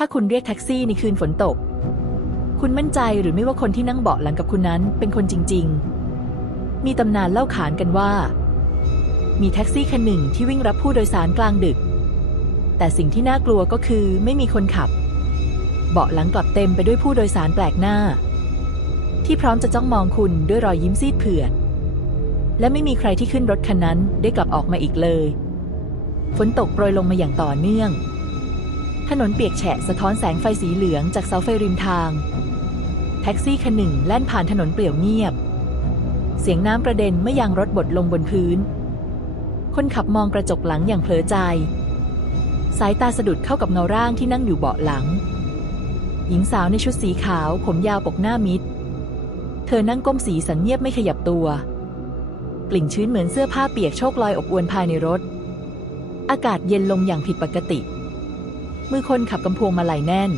ถ้าคุณเรียกแท็กซี่ในคืนฝนตก คุณมั่นใจหรือไม่ว่าคนที่นั่งเบาะหลังกับคุณนั้นเป็นคนจริง ๆ มีตำนานเล่าขานกันว่า มีแท็กซี่คันหนึ่งที่วิ่งรับผู้โดยสารกลางดึก แต่สิ่งที่น่ากลัวก็คือไม่มีคนขับ เบาะหลังกลับเต็มไปด้วยผู้โดยสารแปลกหน้า ที่พร้อมจะจ้องมองคุณด้วยรอยยิ้มซีดเผือด และไม่มีใครที่ขึ้นรถคันนั้นได้กลับออกมาอีกเลย ฝนตกโปรยลงมาอย่างต่อเนื่อง ถนนเปียกแฉะสะท้อนแสงไฟสีเหลืองจากเสาไฟริมทาง แท็กซี่คันหนึ่งแล่นผ่านถนนเปลี่ยวเงียบ เสียงน้ำกระเด็นเมื่อยางรถบดลงบนพื้น คนขับมองกระจกหลังอย่างเผลอใจ สายตาสะดุดเข้ากับเงาร่างที่นั่งอยู่เบาะหลัง หญิงสาวในชุดสีขาวผมยาวปกหน้ามิด เธอนั่งก้มสีสันเงียบไม่ขยับตัว กลิ่นชื้นเหมือนเสื้อผ้าเปียกโชกลอยอบอวนภายในรถ อากาศเย็นลงอย่างผิดปกติ มือคนขับกำพวงมาลัยแน่น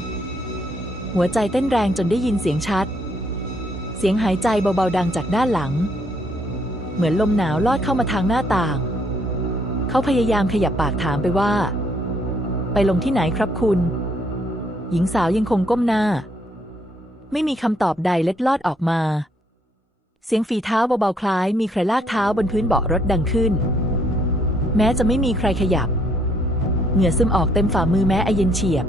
หัวใจเต้นแรงจนได้ยินเสียงชัด เสียงหายใจเบาๆดังจากด้านหลัง เหมือนลมหนาวลอดเข้ามาทางหน้าต่าง เขาพยายามขยับปากถามไปว่า ไปลงที่ไหนครับคุณ หญิงสาวยังคงก้มหน้า ไม่มีคำตอบใดเล็ดลอดออกมา เสียงฝีเท้าเบาๆคล้าย มีใครลากเท้าบนพื้นเบาะรถดังขึ้น แม้จะไม่มีใครขยับ เหงื่อซึมออกเต็มฝ่ามือแม้ไอเย็นเฉียบ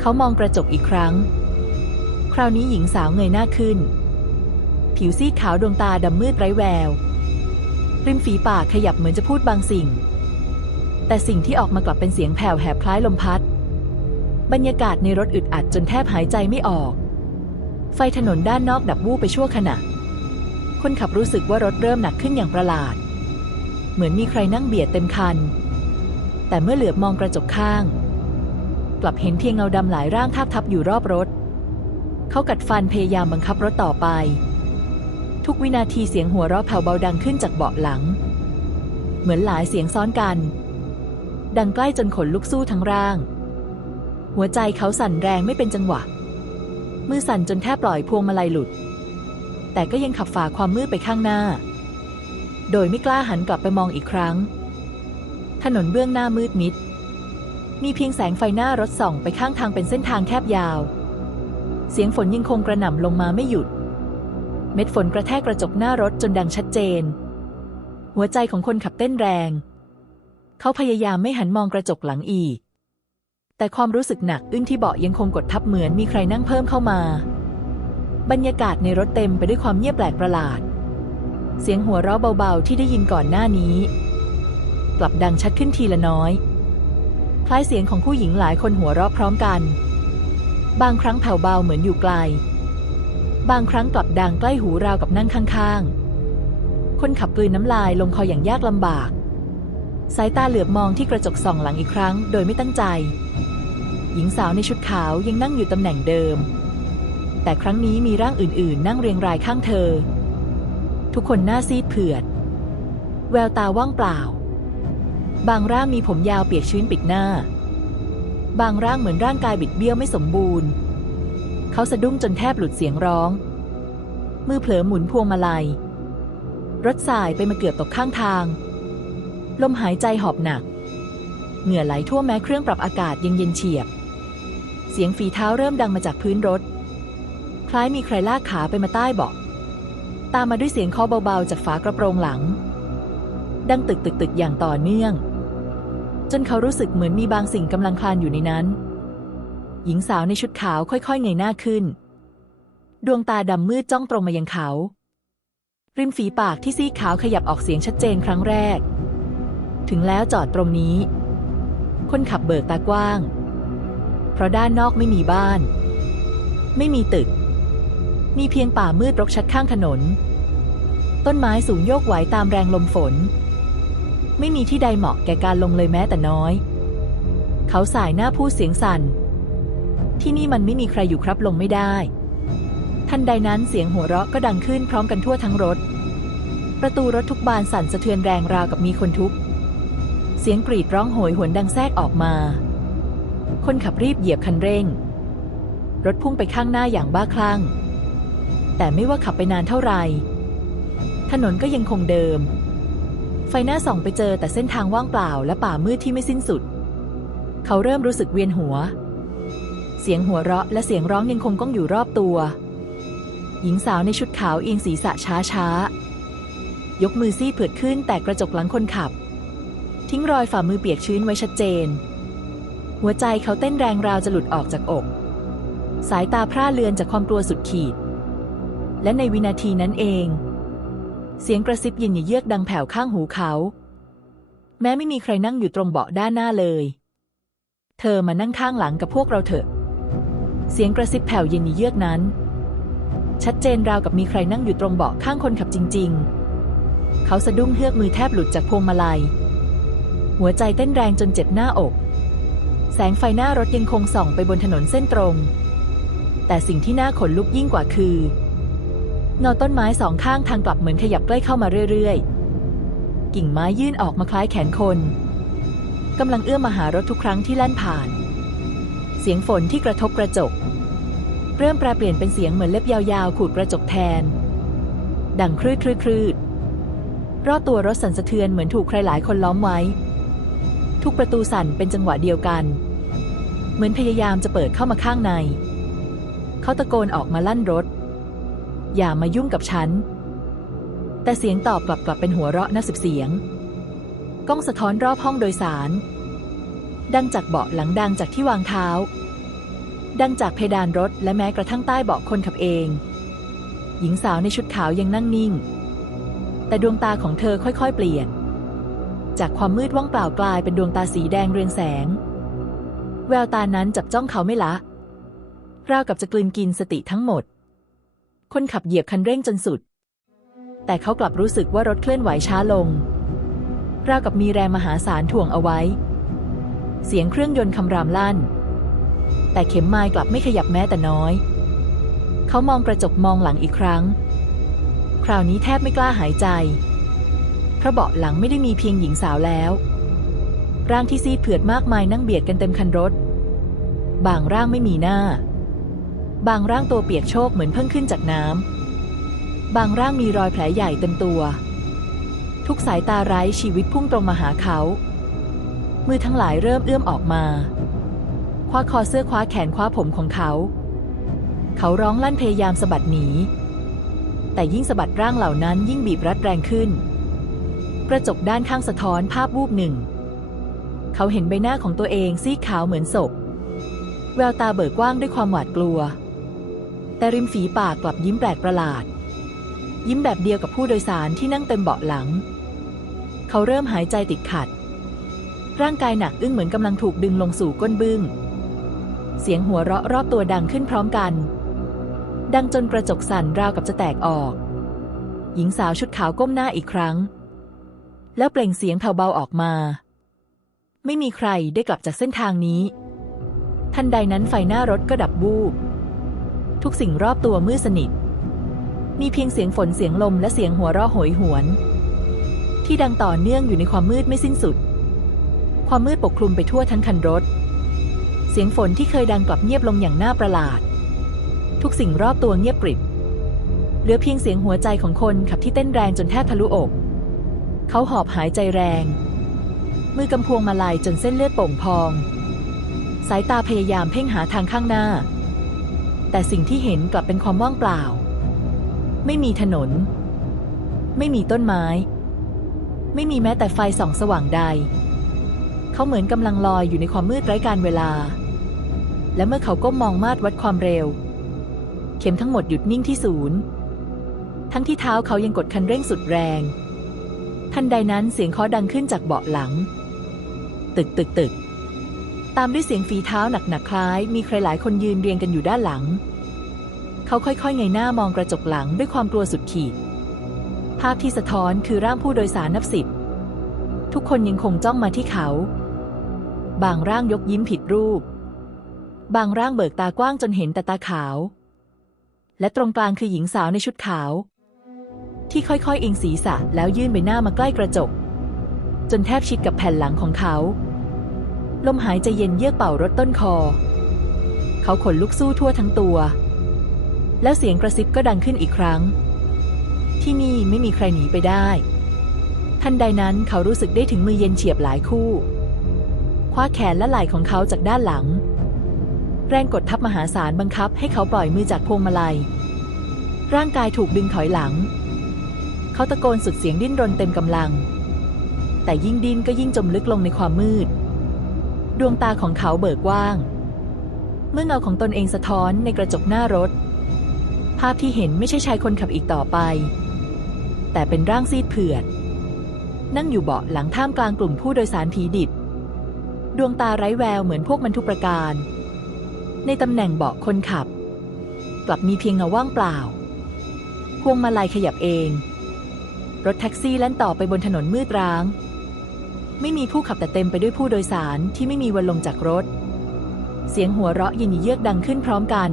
เขามองกระจกอีกครั้ง คราวนี้หญิงสาวเงยหน้าขึ้น ผิวซีดขาวดวงตาดำมืดไร้แวว ริมฝีปากขยับเหมือนจะพูดบางสิ่ง แต่สิ่งที่ออกมากลับเป็นเสียงแผ่วแหบคล้ายลมพัด บรรยากาศในรถอึดอัดจนแทบหายใจไม่ออก ไฟถนนด้านนอกดับวูบไปชั่วขณะ คนขับรู้สึกว่ารถเริ่มหนักขึ้นอย่างประหลาด เหมือนมีใครนั่งเบียดเต็มคัน แต่เมื่อเหลือบมองกระจกข้าง กลับเห็นเพียงเงาดำหลายร่างทาบทับอยู่รอบรถ เขากัดฟันพยายามบังคับรถต่อไป ทุกวินาทีเสียงหัวเราะแผ่วเบาดังขึ้นจากเบาะหลัง เหมือนหลายเสียงซ้อนกัน ดังใกล้จนขนลุกสู้ทั้งร่าง หัวใจเขาสั่นแรงไม่เป็นจังหวะ มือสั่นจนแทบปล่อยพวงมาลัยหลุด แต่ก็ยังขับฝ่าความมืดไปข้างหน้า โดยไม่กล้าหันกลับไปมองอีกครั้ง ถนนเบื้องหน้ามืดมิด มีเพียงแสงไฟหน้ารถส่องไปข้างทางเป็นเส้นทางแคบยาว เสียงฝนยังคงกระหน่ำลงมาไม่หยุด เม็ดฝนกระแทกกระจกหน้ารถจนดังชัดเจน หัวใจของคนขับเต้นแรง เขาพยายามไม่หันมองกระจกหลังอีก แต่ความรู้สึกหนักอึ้งที่เบาะยังคงกดทับเหมือนมีใครนั่งเพิ่มเข้ามา บรรยากาศในรถเต็มไปด้วยความเงียบแปลกประหลาด เสียงหัวเราะเบาๆที่ได้ยินก่อนหน้านี้ กลับดังชัดขึ้นทีละน้อย คล้ายเสียงของผู้หญิงหลายคนหัวเราะพร้อมกัน บางครั้งแผ่วเบาเหมือนอยู่ไกล บางครั้งกลับดังใกล้หูราวกับนั่งข้างๆ คนขับกลืนน้ำลายลงคออย่างยากลำบาก สายตาเหลือบมองที่กระจกส่องหลังอีกครั้ง โดยไม่ตั้งใจ หญิงสาวในชุดขาวยังนั่งอยู่ตำแหน่งเดิม แต่ครั้งนี้มีร่างอื่นๆ นั่งเรียงรายข้างเธอ ทุกคนหน้าซีดเผือดแววตาว่างเปล่า บางร่างมีผมยาวเปียกชื้นปิดหน้า บางร่างเหมือนร่างกายบิดเบี้ยวไม่สมบูรณ์ เขาสะดุ้งจนแทบหลุดเสียงร้อง มือเผลอหมุนพวงมาลัย รถสายไปมาเกือบตกข้างทาง ลมหายใจหอบหนัก เหงื่อไหลทั่วแม้เครื่องปรับอากาศยังเย็นเฉียบ เสียงฝีเท้าเริ่มดังมาจากพื้นรถ คล้ายมีใครลากขาไปมาใต้เบาะตามมาด้วยเสียงเคาะเบาๆจากฝากระโปรงหลัง ดังตึกตึกตึกอย่างต่อเนื่อง จนเขารู้สึกเหมือนมีบางสิ่งกำลังคลานอยู่ในนั้น หญิงสาวในชุดขาวค่อยๆเงยหน้าขึ้น ดวงตาดำมืดจ้องตรงมายังเขา ริมฝีปากที่ซีดขาวขยับออกเสียงชัดเจนครั้งแรก ถึงแล้วจอดตรงนี้ คนขับเบิกตากว้าง เพราะด้านนอกไม่มีบ้าน ไม่มีตึก มีเพียงป่ามืดรกชัดข้างถนน ต้นไม้สูงโยกไหวตามแรงลมฝน ไม่มีที่ใดเหมาะแก่การลงเลยแม้แต่น้อย เขาสายหน้าพูดเสียงสั่น ที่นี่มันไม่มีใครอยู่ครับลงไม่ได้ ทันใดนั้นเสียงหัวเราะก็ดังขึ้นพร้อมกันทั่วทั้งรถ ประตูรถทุกบานสั่นสะเทือนแรงราวกับมีคนทุบเสียงกรีดร้องโหยหวนดังแทรกออกมา คนขับรีบเหยียบคันเร่ง รถพุ่งไปข้างหน้าอย่างบ้าคลั่ง แต่ไม่ว่าขับไปนานเท่าไหร่ ถนนก็ยังคงเดิม ไฟหน้าส่องไปเจอแต่เส้นทางว่างเปล่าและป่ามืดที่ไม่สิ้นสุด เขาเริ่มรู้สึกเวียนหัว เสียงหัวเราะและเสียงร้องยังคงก้องอยู่รอบตัว หญิงสาวในชุดขาวเอียงศีรษะช้าช้าๆยกมือซีดเผือดขึ้นแต่กระจกหลังคนขับ ทิ้งรอยฝ่ามือเปียกชื้นไว้ชัดเจน หัวใจเขาเต้นแรงราวจะหลุดออกจากอก สายตาพร่าเลือนจากความกลัวสุดขีด และในวินาทีนั้นเอง เสียงกระซิบเย็นเยือกดังแผ่วข้างหูเขา แม้ไม่มีใครนั่งอยู่ตรงเบาะด้านหน้าเลย เธอมานั่งข้างหลังกับพวกเราเถอะ เสียงกระซิบแผ่วเย็นเยือกนั้น ชัดเจนราวกับมีใครนั่งอยู่ตรงเบาะข้างคนขับจริง ๆ เขาสะดุ้งเฮือกมือแทบหลุดจากพวงมาลัย หัวใจเต้นแรงจนเจ็บหน้าอก แสงไฟหน้ารถยังคงส่องไปบนถนนเส้นตรง แต่สิ่งที่น่าขนลุกยิ่งกว่าคือ เงาต้นไม้สองข้างทางกลับเหมือนขยับใกล้เข้ามาเรื่อยๆ กิ่งไม้ยื่นออกมาคล้ายแขนคนกำลังเอื้อมมาหารถทุกครั้งที่แล่นผ่าน เสียงฝนที่กระทบกระจก เริ่มแปรเปลี่ยนเป็นเสียงเหมือนเล็บยาวๆ ขูดกระจกแทน ดังครืดครืดครืดรอบตัวรถสั่นสะเทือนเหมือนถูกใครหลายคนล้อมไว้ ทุกประตูสั่นเป็นจังหวะเดียวกัน เหมือนพยายามจะเปิดเข้ามาข้างใน เขาตะโกนออกมาลั่นรถ อย่ามายุ่งกับฉัน แต่เสียงตอบกลับกลับเป็นหัวเราะนับสิบเสียง กล้องสะท้อนรอบห้องโดยสาร ดังจากเบาะหลังดังจากที่วางเท้า ดังจากเพดานรถและแม้กระทั่งใต้เบาะคนขับเอง หญิงสาวในชุดขาวยังนั่งนิ่ง แต่ดวงตาของเธอค่อยๆ เปลี่ยน จากความมืดว่างเปล่ากลายเป็นดวงตาสีแดงเรืองแสง แววตานั้นจับจ้องเขาไม่ละราวกับจะกลืนกินสติทั้งหมด คนขับเหยียบคันเร่งจนสุด แต่เขากลับรู้สึกว่ารถเคลื่อนไหวช้าลง ราวกับมีแรงมหาศาลถ่วงเอาไว้ เสียงเครื่องยนต์คำรามลั่น แต่เข็มไม้กลับไม่ขยับแม้แต่น้อย เขามองกระจกมองหลังอีกครั้ง คราวนี้แทบไม่กล้าหายใจ เพราะเบาะหลังไม่ได้มีเพียงหญิงสาวแล้ว ร่างที่ซีดเผือดมากมายนั่งเบียดกันเต็มคันรถ บางร่างไม่มีหน้า บางร่างตัวเปียกโชกเหมือนเพิ่งขึ้นจากน้ำ บางร่างมีรอยแผลใหญ่เต็มตัว ทุกสายตาไร้ชีวิตพุ่งตรงมาหาเขา มือทั้งหลายเริ่มเอื้อมออกมา คว้าคอเสื้อคว้าแขนคว้าผมของเขา เขาร้องลั่นพยายามสะบัดหนี แต่ยิ่งสะบัดร่างเหล่านั้นยิ่งบีบรัดแรงขึ้น กระจกด้านข้างสะท้อนภาพวูบหนึ่ง เขาเห็นใบหน้าของตัวเองซีดขาวเหมือนศพแววตาเบิกกว้างด้วยความหวาดกลัว แต่ริมฝีปากกลับยิ้มแปลกประหลาด ยิ้มแบบเดียวกับผู้โดยสารที่นั่งเต็มเบาะหลัง เขาเริ่มหายใจติดขัด ร่างกายหนักอึ้งเหมือนกำลังถูกดึงลงสู่ก้นบึ้ง เสียงหัวเราะรอบตัวดังขึ้นพร้อมกัน ดังจนกระจกสั่นราวกับจะแตกออก หญิงสาวชุดขาวก้มหน้าอีกครั้ง แล้วเปล่งเสียงแผ่วเบาออกมา ไม่มีใครได้กลับจากเส้นทางนี้ ทันใดนั้นไฟหน้ารถก็ดับบูบ ทุกสิ่งรอบตัวมืดสนิท มีเพียงเสียงฝนเสียงลมและเสียงหัวเราะโหยหวน ที่ดังต่อเนื่องอยู่ในความมืดไม่สิ้นสุด ความมืดปกคลุมไปทั่วทั้งคันรถ เสียงฝนที่เคยดังกลับเงียบลงอย่างน่าประหลาด ทุกสิ่งรอบตัวเงียบกริบ เหลือเพียงเสียงหัวใจของคนขับที่เต้นแรงจนแทบทะลุอก เขาหอบหายใจแรง มือกำพวงมาลัยจนเส้นเลือดโป่งพอง สายตาพยายามเพ่งหาทางข้างหน้า แต่สิ่งที่เห็นกลับเป็นความว่างเปล่า ไม่มีถนน ไม่มีต้นไม้ ไม่มีแม้แต่ไฟส่องสว่างใด เขาเหมือนกำลังลอยอยู่ในความมืดไร้การเวลา และเมื่อเขาก้มมองมาตรวัดความเร็ว เข็มทั้งหมดหยุดนิ่งที่ศูนย์ ทั้งที่เท้าเขายังกดคันเร่งสุดแรง ทันใดนั้นเสียงเคาะดังขึ้นจากเบาะหลัง ตึกตึกตึกตามด้วยเสียงฝีเท้าหนักๆคล้าย มีใครหลายคนยืนเรียงกันอยู่ด้านหลัง เขาค่อยๆเงยหน้ามองกระจกหลังด้วยความกลัวสุดขีด ภาพที่สะท้อนคือร่างผู้โดยสารนับสิบ ทุกคนยังคงจ้องมาที่เขา บางร่างยกยิ้มผิดรูป บางร่างเบิกตากว้างจนเห็นแต่ตาขาว และตรงกลางคือหญิงสาวในชุดขาว ที่ค่อยๆเอียงศีรษะแล้วยื่นใบหน้ามาใกล้กระจก จนแทบชิดกับแผ่นหลังของเขา ลมหายใจเย็นเยือกเป่ารถต้นคอ เขาขนลุกสู้ทั่วทั้งตัว แล้วเสียงกระซิบก็ดังขึ้นอีกครั้ง ที่นี่ไม่มีใครหนีไปได้ ทันใดนั้นเขารู้สึกได้ถึงมือเย็นเฉียบหลายคู่ คว้าแขนและไหล่ของเขาจากด้านหลัง แรงกดทับมหาศาลบังคับให้เขาปล่อยมือจากพวงมาลัย ร่างกายถูกดึงถอยหลัง เขาตะโกนสุดเสียงดิ้นรนเต็มกำลัง แต่ยิ่งดิ้นก็ยิ่งจมลึกลงในความมืด ดวงตาของเขาเบิกกว้าง เมื่อเงาของตนเองสะท้อนในกระจกหน้ารถ ภาพที่เห็นไม่ใช่ชายคนขับอีกต่อไป แต่เป็นร่างซีดเผือด นั่งอยู่เบาะหลังท่ามกลางกลุ่มผู้โดยสารผีดิบดวงตาไร้แววเหมือนพวกมันทุกประการ ในตำแหน่งเบาะคนขับ กลับมีเพียงเงาว่างเปล่า พวงมาลัยขยับเอง รถแท็กซี่แล่นต่อไปบนถนนมืดร้าง ไม่มีผู้ขับแต่เต็มไปด้วยผู้โดยสารที่ไม่มีวันลงจากรถ เสียงหัวเราะยินเยือกดังขึ้นพร้อมกัน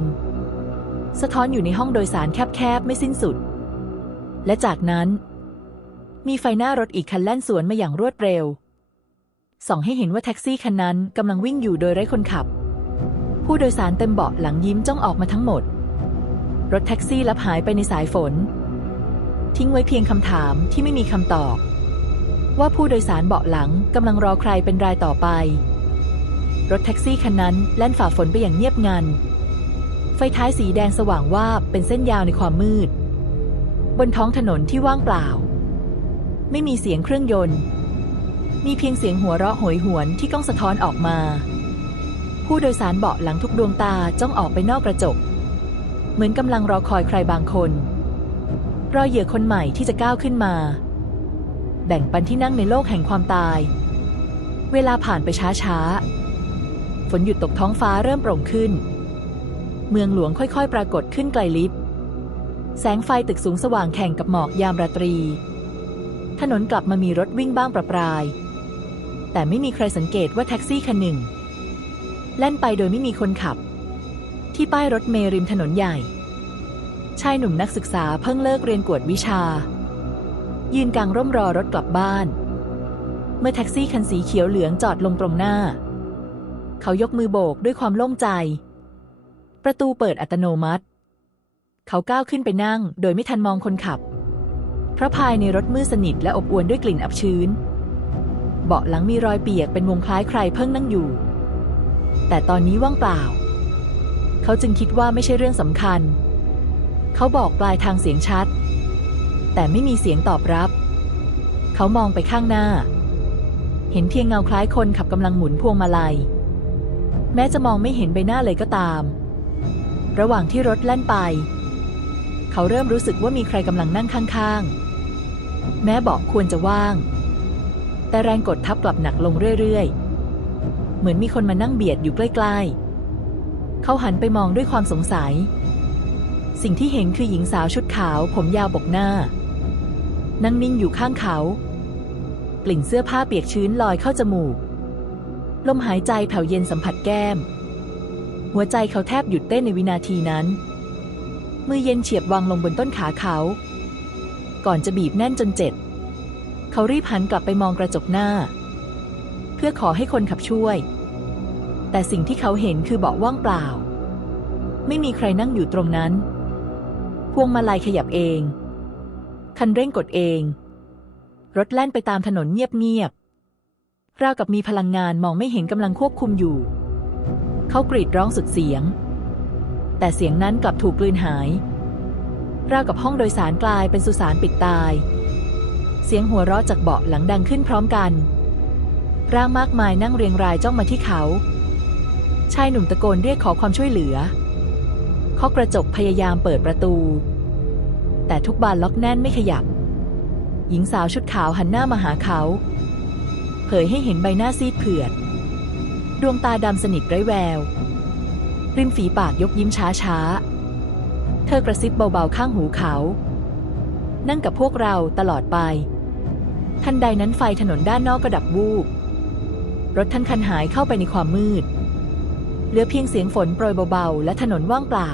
สะท้อนอยู่ในห้องโดยสารแคบๆไม่สิ้นสุด และจากนั้น มีไฟหน้ารถอีกคันแล่นสวนมาอย่างรวดเร็ว ส่องให้เห็นว่าแท็กซี่คันนั้นกำลังวิ่งอยู่โดยไร้คนขับ ผู้โดยสารเต็มเบาะหลังยิ้มจ้องออกมาทั้งหมด รถแท็กซี่ลับหายไปในสายฝน ทิ้งไว้เพียงคำถามที่ไม่มีคำตอบ ว่าผู้โดยสารเบาะหลังกำลังรอใครเป็นรายต่อไป รถแท็กซี่คันนั้นแล่นฝ่าฝนไปอย่างเงียบงัน ไฟท้ายสีแดงสว่างว่าเป็นเส้นยาวในความมืด บนท้องถนนที่ว่างเปล่า ไม่มีเสียงเครื่องยนต์ มีเพียงเสียงหัวเราะโหยหวนที่ก้องสะท้อนออกมา ผู้โดยสารเบาะหลังทุกดวงตาจ้องออกไปนอกกระจก เหมือนกำลังรอคอยใครบางคน รอเหยื่อคนใหม่ที่จะก้าวขึ้นมา แบ่งปันที่นั่งในโลกแห่งความตาย เวลาผ่านไปช้าๆ ฝนหยุดตกท้องฟ้าเริ่มโปร่งขึ้น เมืองหลวงค่อยๆ ปรากฏขึ้นไกลลิบ แสงไฟตึกสูงสว่างแข่งกับหมอกยามราตรี ถนนกลับมามีรถวิ่งบ้างประปราย แต่ไม่มีใครสังเกตว่าแท็กซี่คันหนึ่ง แล่นไปโดยไม่มีคนขับ ที่ป้ายรถเมล์ริมถนนใหญ่ ชายหนุ่มนักศึกษาเพิ่งเลิกเรียนกวดวิชา ยืนกลางร่มรอรถกลับบ้าน เมื่อแท็กซี่คันสีเขียวเหลืองจอดลงตรงหน้า เขายกมือโบกด้วยความโล่งใจ ประตูเปิดอัตโนมัติ เขาก้าวขึ้นไปนั่ง โดยไม่ทันมองคนขับ เพราะภายในรถมืดสนิทและอบอวลด้วยกลิ่นอับชื้น เบาะหลังมีรอยเปียกเป็นวงคล้ายใครเพิ่งนั่งอยู่ แต่ตอนนี้ว่างเปล่า เขาจึงคิดว่าไม่ใช่เรื่องสำคัญ เขาบอกปลายทางเสียงชัด แต่ไม่มีเสียงตอบรับ เขามองไปข้างหน้า เห็นเพียงเงาคล้ายคนขับกำลังหมุนพวงมาลัย แม้จะมองไม่เห็นใบหน้าเลยก็ตาม ระหว่างที่รถแล่นไป เขาเริ่มรู้สึกว่ามีใครกำลังนั่งข้างๆ แม้เบาะควรจะว่าง แต่แรงกดทับกลับหนักลงเรื่อยๆ เหมือนมีคนมานั่งเบียดอยู่ใกล้ๆเขาหันไปมองด้วยความสงสัย สิ่งที่เห็นคือหญิงสาวชุดขาวผมยาวบกหน้า นั่งนิ่งอยู่ข้างเขา กลิ่นเสื้อผ้าเปียกชื้นลอยเข้าจมูก ลมหายใจแผ่วเย็นสัมผัสแก้ม หัวใจเขาแทบหยุดเต้นในวินาทีนั้น มือเย็นเฉียบวางลงบนต้นขาเขา ก่อนจะบีบแน่นจนเจ็บ เขารีบหันกลับไปมองกระจกหน้า เพื่อขอให้คนขับช่วย แต่สิ่งที่เขาเห็นคือเบาะว่างเปล่า ไม่มีใครนั่งอยู่ตรงนั้น พวงมาลัยขยับเอง คันเร่งกดเอง รถแล่นไปตามถนนเงียบๆราวกับมีพลังงานมองไม่เห็นกำลังควบคุมอยู่ เขากรีดร้องสุดเสียง แต่เสียงนั้นกลับถูกกลืนหาย ราวกับห้องโดยสารกลายเป็นสุสานปิดตาย เสียงหัวเราะจากเบาะหลังดังขึ้นพร้อมกัน ร่างมากมายนั่งเรียงรายจ้องมาที่เขา ชายหนุ่มตะโกนเรียกขอความช่วยเหลือเคาะกระจกพยายามเปิดประตู แต่ทุกบานล็อกแน่นไม่ขยับ หญิงสาวชุดขาวหันหน้ามาหาเขา เผยให้เห็นใบหน้าซีดเผือด ดวงตาดำสนิทไร้แวว ริมฝีปากยกยิ้มช้าช้า เธอกระซิบเบาๆข้างหูเขา นั่งกับพวกเราตลอดไป ทันใดนั้นไฟถนนด้านนอกก็ดับวูบ รถทั้งคันหายเข้าไปในความมืด เหลือเพียงเสียงฝนโปรยเบาๆ และถนนว่างเปล่า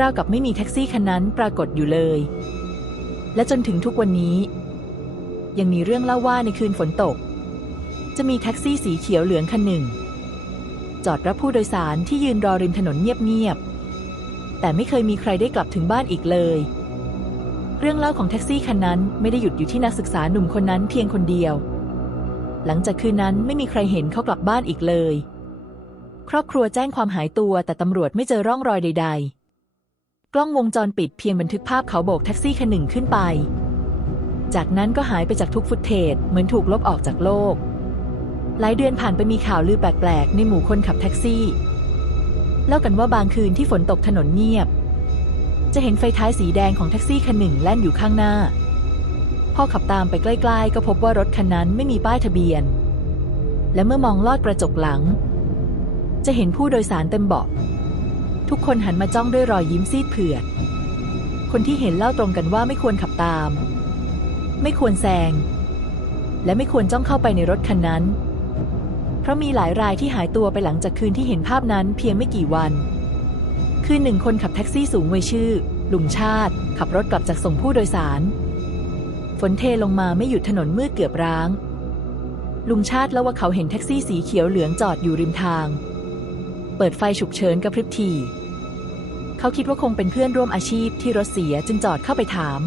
ราวกับไม่มีแท็กซี่คันนั้นปรากฏอยู่เลย และจนถึงทุกวันนี้ ยังมีเรื่องเล่าว่าในคืนฝนตก จะมีแท็กซี่สีเขียวเหลืองคันหนึ่ง จอดรับผู้โดยสารที่ยืนรอริมถนนเงียบๆแต่ไม่เคยมีใครได้กลับถึงบ้านอีกเลย เรื่องเล่าของแท็กซี่คันนั้นไม่ได้หยุดอยู่ที่นักศึกษาหนุ่มคนนั้นเพียงคนเดียว หลังจากคืนนั้นไม่มีใครเห็นเขากลับบ้านอีกเลย ครอบครัวแจ้งความหายตัวแต่ตำรวจไม่เจอร่องรอยใด ๆ กล้องวงจรปิดเพียงบันทึกภาพเขาโบกแท็กซี่คันหนึ่งขึ้นไป จากนั้นก็หายไปจากทุกฟุตเทจเหมือนถูกลบออกจากโลก หลายเดือนผ่านไปมีข่าวลือแปลกๆ ในหมู่คนขับแท็กซี่ เล่ากันว่าบางคืนที่ฝนตกถนนเงียบ จะเห็นไฟท้ายสีแดงของแท็กซี่คันหนึ่งแล่นอยู่ข้างหน้า พอขับตามไปใกล้ ๆ ก็พบว่ารถคันนั้นไม่มีป้ายทะเบียน และเมื่อมองลอดกระจกหลัง จะเห็นผู้โดยสารเต็มเบาะ ทุกคนหันมาจ้องด้วยรอยยิ้มซีดเผือด คนที่เห็นเล่าตรงกันว่าไม่ควรขับตาม ไม่ควรแซง และไม่ควรจ้องเข้าไปในรถคันนั้น เพราะมีหลายรายที่หายตัวไปหลังจากคืนที่เห็นภาพนั้นเพียงไม่กี่วัน คืนหนึ่งคนขับแท็กซี่สูงวัยชื่อ ลุงชาติ ขับรถกลับจากส่งผู้โดยสาร ฝนเทลงมาไม่หยุดถนนมืดเกือบร้าง ลุงชาติเล่าว่าเขาเห็นแท็กซี่สีเขียวเหลืองจอดอยู่ริมทาง ปิดไฟฉุกเฉินกระพริบที เขาคิดว่าคงเป็นเพื่อนร่วมอาชีพที่รถเสียจึงจอดเข้าไปถาม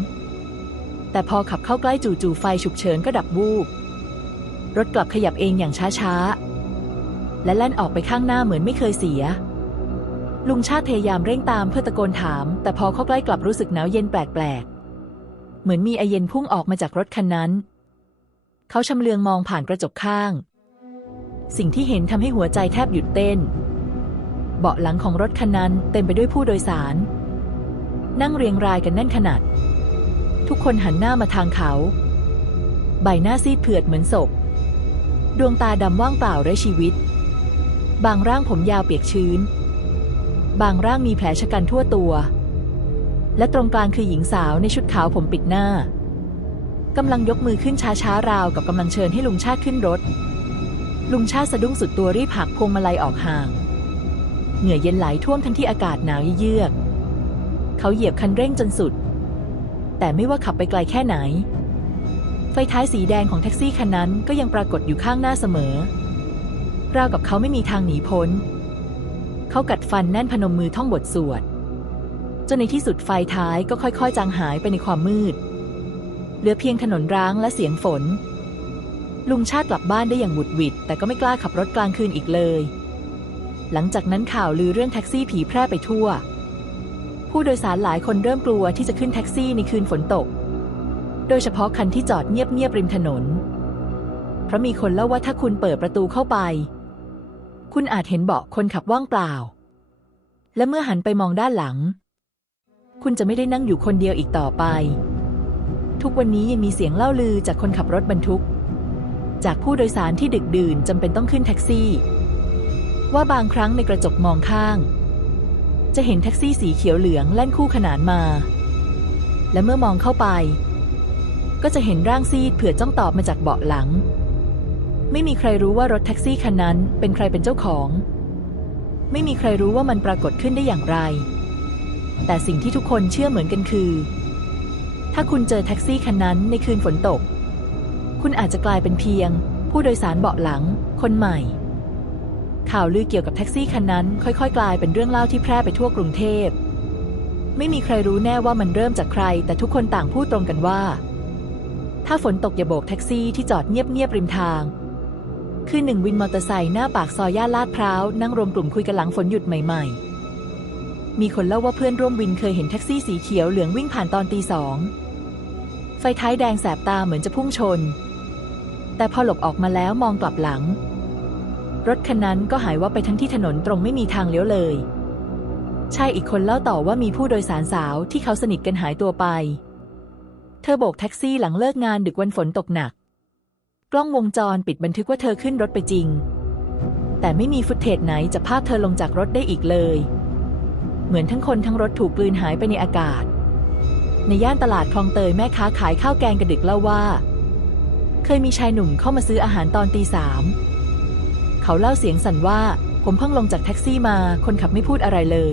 แต่พอขับเข้าใกล้จู่ๆไฟฉุกเฉินก็ดับวูบ รถกลับขยับเองอย่างช้าๆ และแล่นออกไปข้างหน้าเหมือนไม่เคยเสีย ลุงชาติพยายามเร่งตามเพื่อตะโกนถาม แต่พอเข้าใกล้กลับรู้สึกหนาวเย็นแปลกๆ เหมือนมีไอเย็นพุ่งออกมาจากรถคันนั้น เขาชำเลืองมองผ่านกระจกข้าง สิ่งที่เห็นทำให้หัวใจแทบหยุดเต้น เบาะหลังของรถคันนั้นเต็มไปด้วยผู้โดยสาร นั่งเรียงรายกันแน่นขนาด ทุกคนหันหน้ามาทางเขา ใบหน้าซีดเผือดเหมือนศพ ดวงตาดำว่างเปล่าไร้ชีวิต บางร่างผมยาวเปียกชื้น บางร่างมีแผลชะกันทั่วตัว และตรงกลางคือหญิงสาวในชุดขาวผมปิดหน้ากำลังยกมือขึ้นช้าๆราวกับกำลังเชิญให้ลุงชาติขึ้นรถ ลุงชาติสะดุ้งสุดตัวรีบหักพวงมาลัยออกห่าง เหงื่อเย็นไหลท่วมทั้งที่อากาศหนาวเยือก เขาเหยียบคันเร่งจนสุด แต่ไม่ว่าขับไปไกลแค่ไหน ไฟท้ายสีแดงของแท็กซี่คันนั้นก็ยังปรากฏอยู่ข้างหน้าเสมอ ราวกับเขาไม่มีทางหนีพ้น เขากัดฟันแน่นพนมมือท่องบทสวด จนในที่สุดไฟท้ายก็ค่อยๆ จางหายไปในความมืด เหลือเพียงถนนร้างและเสียงฝนลุงชาติกลับบ้านได้อย่างหวุดหวิด แต่ก็ไม่กล้าขับรถกลางคืนอีกเลย หลังจากนั้นข่าวลือเรื่องแท็กซี่ผีแพร่ไปทั่ว ผู้โดยสารหลายคนเริ่มกลัวที่จะขึ้นแท็กซี่ในคืนฝนตก โดยเฉพาะคันที่จอดเงียบๆริมถนน เพราะมีคนเล่าว่าถ้าคุณเปิดประตูเข้าไป คุณอาจเห็นเบาะคนขับว่างเปล่า และเมื่อหันไปมองด้านหลัง คุณจะไม่ได้นั่งอยู่คนเดียวอีกต่อไป ทุกวันนี้ยังมีเสียงเล่าลือจากคนขับรถบรรทุก จากผู้โดยสารที่ดึกดื่นจำเป็นต้องขึ้นแท็กซี่ ว่าบางครั้งในกระจกมองข้าง จะเห็นแท็กซี่สีเขียวเหลืองแล่นคู่ขนานมา และเมื่อมองเข้าไป ก็จะเห็นร่างซีดเผื่อจ้องตอบมาจากเบาะหลัง ไม่มีใครรู้ว่ารถแท็กซี่คันนั้นเป็นใครเป็นเจ้าของ ไม่มีใครรู้ว่ามันปรากฏขึ้นได้อย่างไร แต่สิ่งที่ทุกคนเชื่อเหมือนกันคือ ถ้าคุณเจอแท็กซี่คันนั้นในคืนฝนตก คุณอาจจะกลายเป็นเพียง ผู้โดยสารเบาะหลัง คนใหม่ ข่าวลือเกี่ยวกับแท็กซี่คันนั้น ค่อยๆ กลายเป็นเรื่องเล่าที่แพร่ไปทั่วกรุงเทพ ไม่มีใครรู้แน่ว่ามันเริ่มจากใคร แต่ทุกคนต่างพูดตรงกันว่า ถ้าฝนตกอย่าโบกแท็กซี่ที่จอดเงียบๆริมทาง คือหนึ่งวินมอเตอร์ไซค์หน้าปากซอยย่านลาดพร้าวนั่งรวมกลุ่มคุยกันหลังฝนหยุดใหม่ๆ มีคนเล่าว่าเพื่อนร่วมวินเคยเห็นแท็กซี่สีเขียวเหลืองวิ่งผ่านตอนตีสองไฟท้ายแดงแสบตาเหมือนจะพุ่งชน แต่พอหลบออกมาแล้วมองกลับหลัง รถคันนั้นก็หายว่าไปทั้งที่ถนนตรงไม่มีทางเลี้ยวเลย ชายอีกคนเล่าต่อว่ามีผู้โดยสารสาวที่เขาสนิทกันหายตัวไป เธอโบกแท็กซี่หลังเลิกงานดึกวันฝนตกหนัก กล้องวงจรปิดบันทึกว่าเธอขึ้นรถไปจริง แต่ไม่มีฟุตเทจไหนจะภาพเธอลงจากรถได้อีกเลย เหมือนทั้งคนทั้งรถถูกกลืนหายไปในอากาศ ในย่านตลาดคลองเตยแม่ค้าขายข้าวแกงกระดึกเล่าว่า เคยมีชายหนุ่มเข้ามาซื้ออาหารตอนตีสาม เขาเล่าเสียงสั่นว่า ผมเพิ่งลงจากแท็กซี่มา คนขับไม่พูดอะไรเลย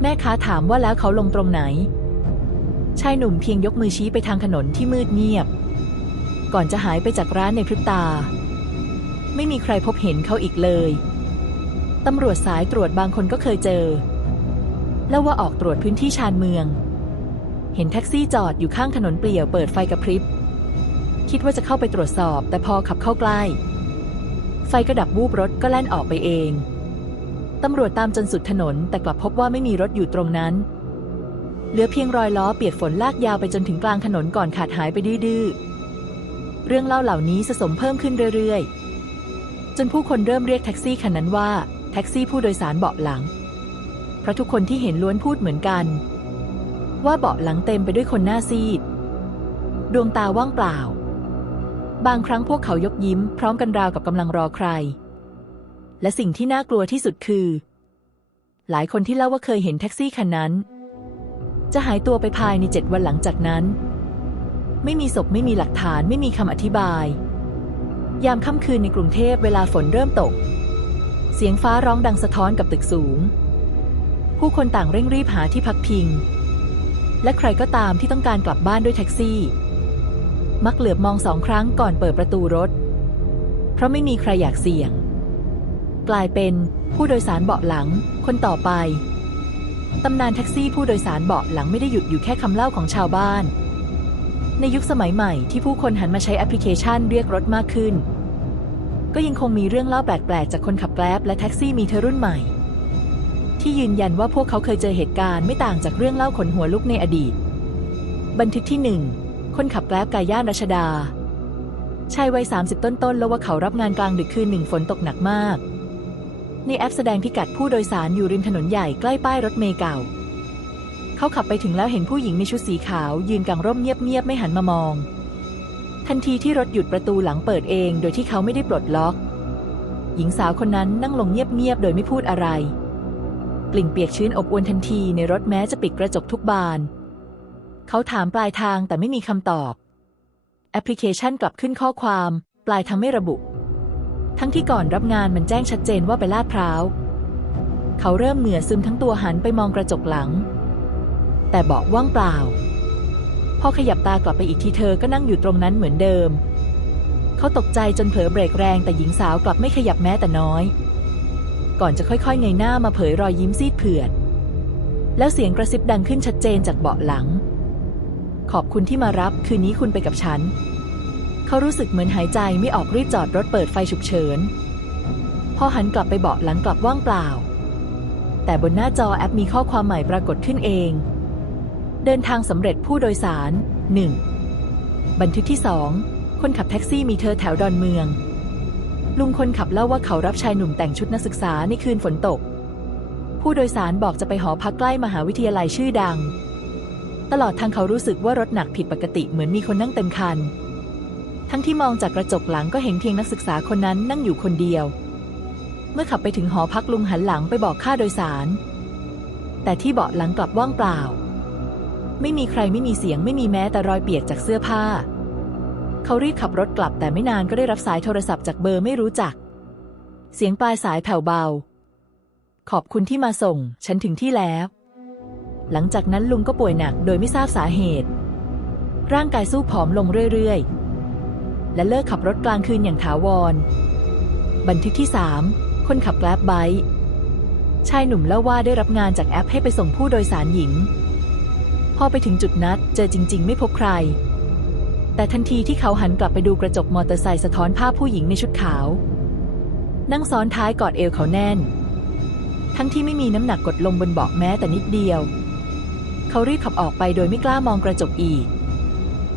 แม่ค้าถามว่าแล้วเขาลงตรงไหน ชายหนุ่มเพียงยกมือชี้ไปทางถนนที่มืดเงียบ ก่อนจะหายไปจากร้านในพริบตา ไม่มีใครพบเห็นเขาอีกเลย ตำรวจสายตรวจบางคนก็เคยเจอ แล้วว่าออกตรวจพื้นที่ชานเมือง เห็นแท็กซี่จอดอยู่ข้างถนนเปลี่ยวเปิดไฟกระพริบ คิดว่าจะเข้าไปตรวจสอบ แต่พอขับเข้าใกล้ ไฟก็ดับวูบรถก็แล่นออกไปเอง ตำรวจตามจนสุดถนนแต่กลับพบว่าไม่มีรถอยู่ตรงนั้น เหลือเพียงรอยล้อเปียกฝนลากยาวไปจนถึงกลางถนนก่อนขาดหายไปดื้อเรื่องเล่าเหล่านี้สะสมเพิ่มขึ้นเรื่อยๆ จนผู้คนเริ่มเรียกแท็กซี่คันนั้นว่า แท็กซี่ผู้โดยสารเบาะหลัง เพราะทุกคนที่เห็นล้วนพูดเหมือนกัน ว่าเบาะหลังเต็มไปด้วยคนหน้าซีด ดวงตาว่างเปล่า บางครั้งพวกเขายกยิ้มพร้อมกันราวกับกำลังรอใคร และสิ่งที่น่ากลัวที่สุดคือ หลายคนที่เล่าว่าเคยเห็นแท็กซี่คันนั้น จะหายตัวไปภายในเจ็ดวันหลังจากนั้น ไม่มีศพไม่มีหลักฐานไม่มีคำอธิบาย ยามค่ำคืนในกรุงเทพเวลาฝนเริ่มตก เสียงฟ้าร้องดังสะท้อนกับตึกสูง ผู้คนต่างเร่งรีบหาที่พักพิง และใครก็ตามที่ต้องการกลับบ้านด้วยแท็กซี่ มักเหลือบมองสองครั้งก่อนเปิดประตูรถ เพราะไม่มีใครอยากเสี่ยง กลายเป็นผู้โดยสารเบาะหลัง คนต่อไป ตำนานแท็กซี่ผู้โดยสารเบาะหลังไม่ได้หยุดอยู่แค่คำเล่าของชาวบ้าน ในยุคสมัยใหม่ที่ผู้คนหันมาใช้แอปพลิเคชันเรียกรถมากขึ้น ก็ยังคงมีเรื่องเล่าแปลกๆจากคนขับแกร็บและแท็กซี่มีเธอรุ่นใหม่ ที่ยืนยันว่าพวกเขาเคยเจอเหตุการณ์ไม่ต่างจากเรื่องเล่าขนหัวลุกในอดีต บันทึกที่หนึ่ง คนขับแกร็บกายย่านรัชดา ชายวัย 30 ต้นๆแล้วว่าเขารับงานกลางดึกคืนหนึ่งฝนตกหนักมาก ในแอปแสดงพิกัดผู้โดยสารอยู่ริมถนนใหญ่ใกล้ป้ายรถเมล์เก่า เขาขับไปถึงแล้วเห็นผู้หญิงในชุดสีขาว ยืนกางร่มเงียบๆไม่หันมามอง ทันทีที่รถหยุดประตูหลังเปิดเอง โดยที่เขาไม่ได้ปลดล็อก หญิงสาวคนนั้นนั่งลงเงียบๆโดยไม่พูดอะไรกลิ่นเปียกชื้นอบอวนทันทีในรถแม้จะปิดกระจกทุกบาน เขาถามปลายทางแต่ไม่มีคำตอบ แอปพลิเคชันกลับขึ้นข้อความ ปลายทางไม่ระบุ ทั้งที่ก่อนรับงานมันแจ้งชัดเจนว่าไปลาดพร้าว เขาเริ่มเหงื่อซึมทั้งตัวหันไปมองกระจกหลัง แต่เบาะว่างเปล่า พอขยับตากลับไปอีกทีเธอก็นั่งอยู่ตรงนั้นเหมือนเดิม เขาตกใจจนเผลอเบรกแรงแต่หญิงสาวกลับไม่ขยับแม้แต่น้อย ก่อนจะค่อยๆเงยหน้ามาเผยรอยยิ้มซีดเผือดแล้วเสียงกระซิบดังขึ้นชัดเจนจากเบาะหลัง ขอบคุณที่มารับ คืนนี้คุณไปกับฉัน เขารู้สึกเหมือนหายใจไม่ออกรีบจอดรถเปิดไฟฉุกเฉิน พอหันกลับไปเบาะหลังกลับว่างเปล่า แต่บนหน้าจอแอปมีข้อความใหม่ปรากฏขึ้นเอง เดินทางสำเร็จผู้โดยสาร 1. บันทึกที่ 2 คนขับแท็กซี่มีเธอแถวดอนเมือง ลุงคนขับเล่าว่าเขารับชายหนุ่มแต่งชุดนักศึกษาในคืนฝนตก ผู้โดยสารบอกจะไปหอพักใกล้มหาวิทยาลัยชื่อดัง ตลอดทางเขารู้สึกว่ารถหนักผิดปกติเหมือนมีคนนั่งเต็มคัน ทั้งที่มองจากกระจกหลังก็เห็นเพียงนักศึกษาคนนั้นนั่งอยู่คนเดียว เมื่อขับไปถึงหอพักลุงหันหลังไปบอกค่าโดยสาร แต่ที่เบาะหลังกลับว่างเปล่า ไม่มีใครไม่มีเสียงไม่มีแม้แต่รอยเปียกจากเสื้อผ้า เขารีบขับรถกลับแต่ไม่นานก็ได้รับสายโทรศัพท์จากเบอร์ไม่รู้จัก เสียงปลายสายแผ่วเบา ขอบคุณที่มาส่ง ฉันถึงที่แล้ว หลังจากนั้นลุงก็ป่วยหนักโดยไม่ทราบสาเหตุ ร่างกายสู้ผอมลงเรื่อยๆ และเลิกขับรถกลางคืนอย่างถาวร บันทึกที่ 3 คนขับแกร็บไบค์ชายหนุ่มเล่าว่าได้รับงานจากแอปให้ไปส่งผู้โดยสารหญิง พอไปถึงจุดนัดเจอจริง ๆ ไม่พบใคร แต่ทันทีที่เขาหันกลับไปดูกระจกมอเตอร์ไซค์สะท้อนภาพผู้หญิงในชุดขาว นั่งซ้อนท้ายกอดเอวเขาแน่น ทั้งที่ไม่มีน้ำหนักกดลงบนเบาะแม้แต่นิดเดียว เขารีบขับออกไปโดยไม่กล้ามองกระจกอีก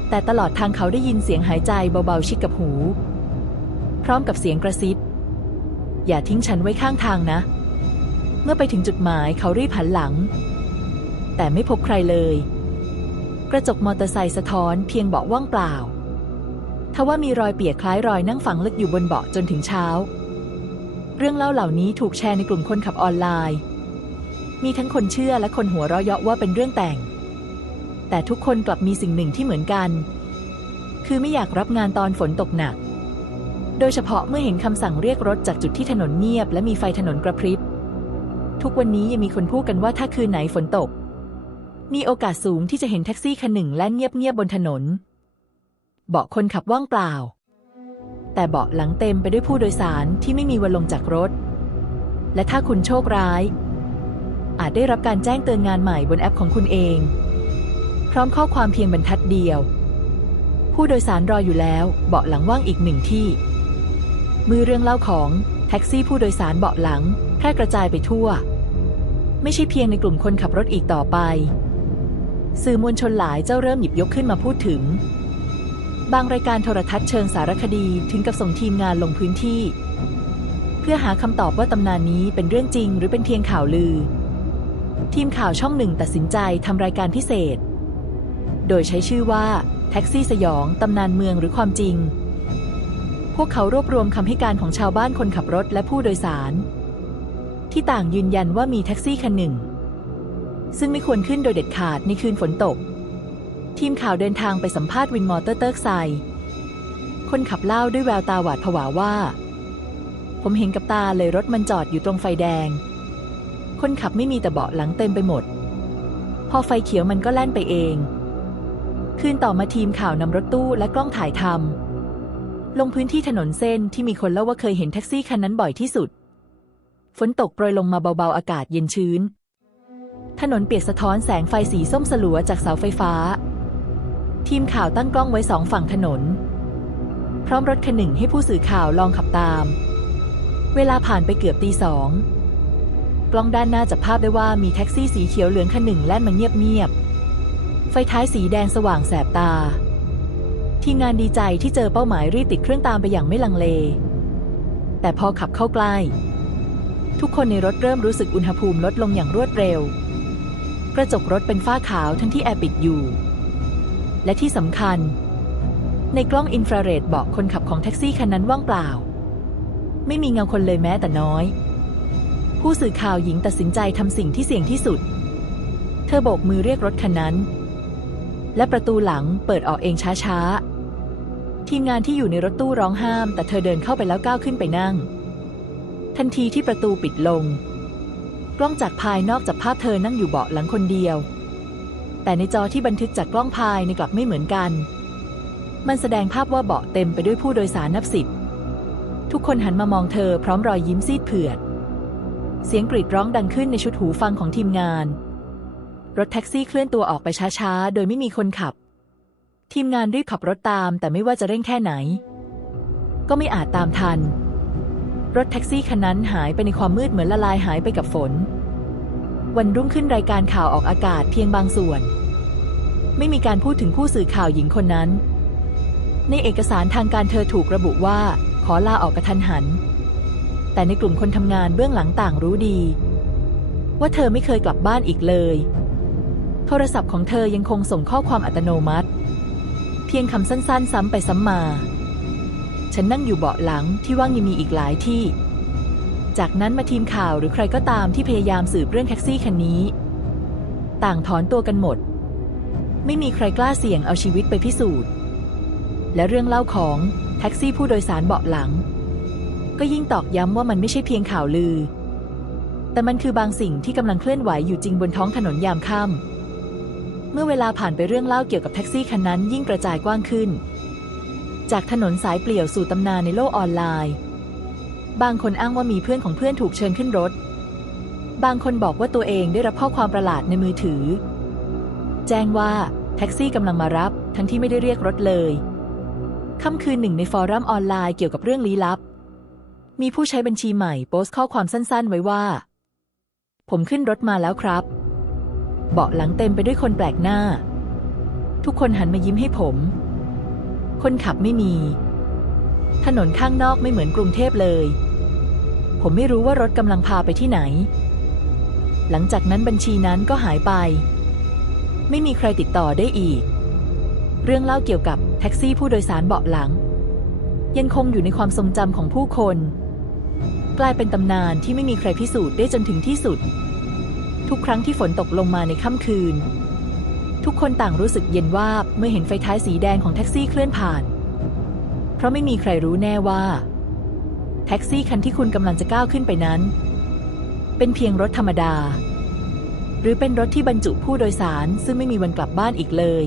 แต่ตลอดทางเขาได้ยินเสียงหายใจเบาๆชิดกับหู พร้อมกับเสียงกระซิบ อย่าทิ้งฉันไว้ข้างทางนะ เมื่อไปถึงจุดหมายเขารีบหันหลัง แต่ไม่พบใครเลย กระจกมอเตอร์ไซค์สะท้อนเพียงเบาะว่างเปล่าทว่ามีรอยเปียกคล้ายรอยนั่งฝังลึกอยู่บนเบาะจนถึงเช้า เรื่องเล่าเหล่านี้ถูกแชร์ในกลุ่มคนขับออนไลน์ มีทั้งคนเชื่อและคนหัวเราะเยาะว่าเป็นเรื่องแต่ง แต่ทุกคนกลับมีสิ่งหนึ่งที่เหมือนกัน คือไม่อยากรับงานตอนฝนตกหนัก โดยเฉพาะเมื่อเห็นคำสั่งเรียกรถจากจุดที่ถนนเงียบและมีไฟถนนกระพริบ ทุกวันนี้ยังมีคนพูดกันว่าถ้าคืนไหนฝนตก มีโอกาสสูงที่จะเห็นแท็กซี่คันหนึ่งแล่นเงียบๆบนถนน เบาะคนขับว่างเปล่า แต่เบาะหลังเต็มไปด้วยผู้โดยสารที่ไม่มีวันลงจากรถ และถ้าคุณโชคร้าย อาจได้รับการแจ้งเตือนงานใหม่บนแอปของคุณเอง พร้อมข้อความเพียงบรรทัดเดียว ผู้โดยสารรออยู่แล้ว เบาะหลังว่างอีกหนึ่งที่ มือเรื่องเล่าของแท็กซี่ผู้โดยสารเบาะหลังแพร่กระจายไปทั่ว ไม่ใช่เพียงในกลุ่มคนขับรถอีกต่อไป สื่อมวลชนหลายเจ้าเริ่มหยิบยกขึ้นมาพูดถึง บางรายการโทรทัศน์เชิงสารคดีถึงกับส่งทีมงานลงพื้นที่ เพื่อหาคำตอบว่าตำนานนี้เป็นเรื่องจริงหรือเป็นเพียงข่าวลือ ทีมข่าวช่องหนึ่งตัดสินใจทำรายการพิเศษ โดยใช้ชื่อว่า แท็กซี่สยองตำนานเมืองหรือความจริง พวกเขารวบรวมคำให้การของชาวบ้านคนขับรถและผู้โดยสาร ที่ต่างยืนยันว่ามีแท็กซี่คันหนึ่ง ซึ่งไม่ควรขึ้นโดยเด็ดขาดในคืนฝนตก ทีมข่าวเดินทางไปสัมภาษณ์วินมอเตอร์เติร์กไซคนขับเล่าด้วยแววตาหวาดผวาว่า ผมเห็นกับตาเลยรถมันจอดอยู่ตรงไฟแดง คนขับไม่มีแต่เบาะหลังเต็มไปหมด พอไฟเขียวมันก็แล่นไปเอง คืนต่อมาทีมข่าวนำรถตู้และกล้องถ่ายทำลงพื้นที่ถนนเส้นที่มีคนเล่าว่าเคยเห็นแท็กซี่คันนั้นบ่อยที่สุด ฝนตกโปรยลงมาเบาๆอากาศเย็นชื้น ถนนเปียกสะท้อนแสงไฟสีส้มสลัวจากเสาไฟฟ้า ทีมข่าวตั้งกล้องไว้สองฝั่งถนน พร้อมรถคันหนึ่งให้ผู้สื่อข่าวลองขับตาม เวลาผ่านไปเกือบตีสอง กล้องด้านหน้าจับภาพได้ว่ามีแท็กซี่สีเขียวเหลืองคันหนึ่งแล่นมาเงียบๆ ไฟท้ายสีแดงสว่างแสบตา ทีมงานดีใจที่เจอเป้าหมายรีบติดเครื่องตามไปอย่างไม่ลังเล แต่พอขับเข้าใกล้ ทุกคนในรถเริ่มรู้สึกอุณหภูมิลดลงอย่างรวดเร็ว กระจกรถเป็นฝ้าขาวทั้งที่แอร์ปิดอยู่ และที่สำคัญ ในกล้องอินฟราเรดบอกคนขับของแท็กซี่คันนั้นว่างเปล่า ไม่มีเงาคนเลยแม้แต่น้อย ผู้สื่อข่าวหญิงตัดสินใจทำสิ่งที่เสี่ยงที่สุด เธอโบกมือเรียกรถคันนั้น และประตูหลังเปิดออกเองช้าๆ ทีมงานที่อยู่ในรถตู้ร้องห้าม แต่เธอเดินเข้าไปแล้วก้าวขึ้นไปนั่ง ทันทีที่ประตูปิดลง กล้องจากภายนอกจับภาพเธอนั่งอยู่เบาะหลังคนเดียว แต่ในจอที่บันทึกจากกล้องภายในกลับไม่เหมือนกัน มันแสดงภาพว่าเบาะเต็มไปด้วยผู้โดยสารนับสิบทุกคนหันมามองเธอพร้อมรอยยิ้มซีดเผือด เสียงกรีดร้องดังขึ้นในชุดหูฟังของทีมงาน รถแท็กซี่เคลื่อนตัวออกไปช้าๆ โดยไม่มีคนขับ ทีมงานรีบขับรถตาม แต่ไม่ว่าจะเร่งแค่ไหน ก็ไม่อาจตามทัน รถแท็กซี่คันนั้นหายไปในความมืดเหมือนละลายหายไปกับฝน วันรุ่งขึ้นรายการข่าวออกอากาศเพียงบางส่วน ไม่มีการพูดถึงผู้สื่อข่าวหญิงคนนั้น ในเอกสารทางการเธอถูกระบุว่า ขอลาออกกระทันหัน แต่ในกลุ่มคนทำงานเบื้องหลังต่างรู้ดี ว่าเธอไม่เคยกลับบ้านอีกเลย โทรศัพท์ของเธอยังคงส่งข้อความอัตโนมัติ เพียงคำสั้นๆ ซ้ำไปซ้ำมา ฉันนั่งอยู่เบาะหลังที่ว่างยังมีอีกหลายที่ จากนั้นมาทีมข่าวหรือใครก็ตามที่พยายามสืบเรื่องแท็กซี่คันนี้ ต่างถอนตัวกันหมด ไม่มีใครกล้าเสี่ยงเอาชีวิตไปพิสูจน์ และเรื่องเล่าของแท็กซี่ผู้โดยสารเบาะหลัง ก็ยิ่งตอกย้ำว่ามันไม่ใช่เพียงข่าวลือ แต่มันคือบางสิ่งที่กำลังเคลื่อนไหวอยู่จริงบนท้องถนนยามค่ำเมื่อเวลาผ่านไปเรื่องเล่าเกี่ยวกับแท็กซี่คันนั้นยิ่งกระจายกว้างขึ้น จากถนนสายเปลี่ยวสู่ตำนานในโลกออนไลน์ บางคนอ้างว่ามีเพื่อนของเพื่อนถูกเชิญขึ้นรถ บางคนบอกว่าตัวเองได้รับข้อความประหลาดในมือถือ แจ้งว่าแท็กซี่กำลังมารับทั้งที่ไม่ได้เรียกรถเลยค่ำคืนหนึ่งในฟอรัมออนไลน์เกี่ยวกับเรื่องลี้ลับ มีผู้ใช้บัญชีใหม่โพสต์ข้อความสั้นๆ ไว้ว่า ผมขึ้นรถมาแล้วครับ เบาะหลังเต็มไปด้วยคนแปลกหน้า ทุกคนหันมายิ้มให้ผม คนขับไม่มี ถนนข้างนอกไม่เหมือนกรุงเทพเลย ผมไม่รู้ว่ารถกำลังพาไปที่ไหน หลังจากนั้นบัญชีนั้นก็หายไป ไม่มีใครติดต่อได้อีก เรื่องเล่าเกี่ยวกับแท็กซี่ผู้โดยสารเบาะหลังยังคงอยู่ในความทรงจำของผู้คน กลายเป็นตำนานที่ไม่มีใครพิสูจน์ได้จนถึงที่สุด ทุกครั้งที่ฝนตกลงมาในค่ำคืน ทุกคนต่างรู้สึกเย็นวาบเมื่อเห็นไฟท้ายสีแดงของแท็กซี่เคลื่อนผ่าน เพราะไม่มีใครรู้แน่ว่า แท็กซี่คันที่คุณกำลังจะก้าวขึ้นไปนั้น เป็นเพียงรถธรรมดา หรือเป็นรถที่บรรจุผู้โดยสารซึ่งไม่มีวันกลับบ้านอีกเลย